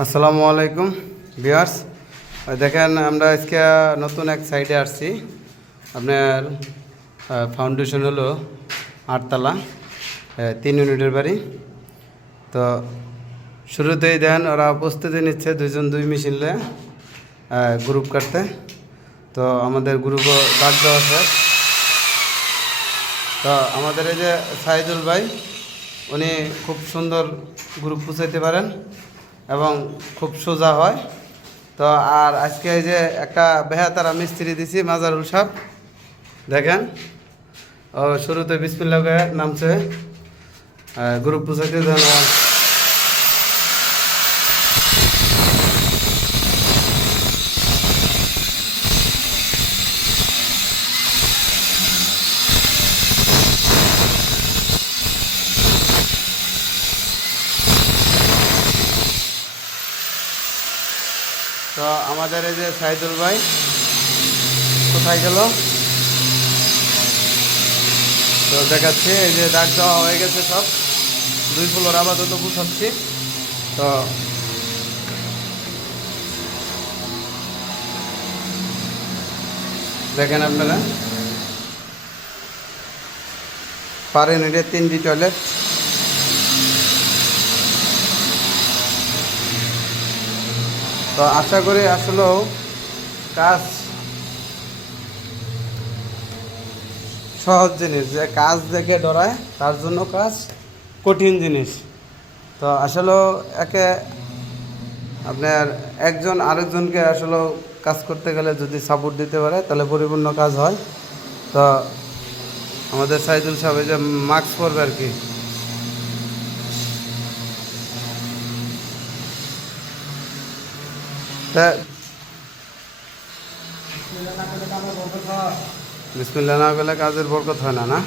আসসালামু আলাইকুম বিয়ার্স দেখেন, আমরা আজকে নতুন এক সাইডে আসছি। আপনার ফাউন্ডেশন হলো আটতলা তিন ইউনিটের বাড়ি। তো শুরুতেই দেন ওরা প্রস্তুতি নিচ্ছে দুইজন দুই মেশিনলে গ্রুপ কাটতে। তো আমাদের গ্রুপও ডাক দেওয়া স্যার তো আমাদের এই যে সাইদুল ভাই, উনি খুব সুন্দর গ্রুপ পুষাইতে পারেন। এবং খুব সোজা হয়। তো আর আজকে এই যে একটা বেহাতারা মিস্ত্রি দিছি, মাজারুল সাহ দেখেন, ও শুরুতে বিসমিল্লা নামছে। গ্রুপ পুষাইতে ধন্যবাদ তো আমাদের এই যে সাইদুল ভাই, কোথায় গেল? তো দেখাচ্ছি, এই যে দাগ দেওয়া হয়ে গেছে সব। দুই ফুলোর আপাতত বুঝাচ্ছি তো দেখেন আপনারা, পারেন এটা তিনটি টয়লেট। তো আশা করি আসলেও কাজ সহজ জিনিস, যে কাজ দেখে ডরায়, তার জন্য কাজ কঠিন জিনিস। তো আসলেও একে আপনার একজন আরেকজনকে আসলে কাজ করতে গেলে যদি সাপোর্ট দিতে পারে, তাহলে পরিপূর্ণ কাজ হয়। তো আমাদের সাইদুল সাহেব যে মাস্ক পরবে আর কি। তা বিসমিল্লা না করলে কাজের বরকত হয় না না?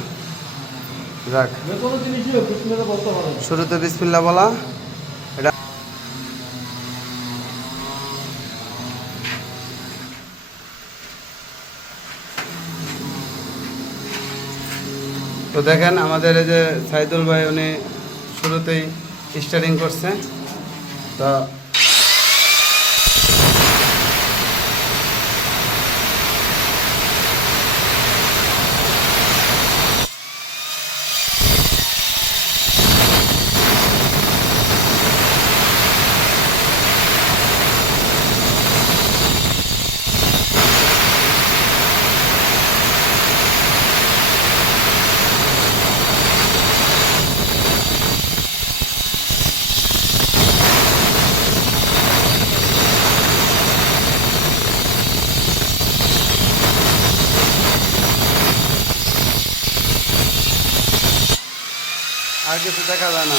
বিসমিল্লাহ শুরুতে বিসমিল্লা বলা। এটা তো দেখেন, আমাদের এই যে সাইদুল ভাই, উনি শুরুতেই স্টার্টিং করছে। তো আর কিছু দেখা যায় না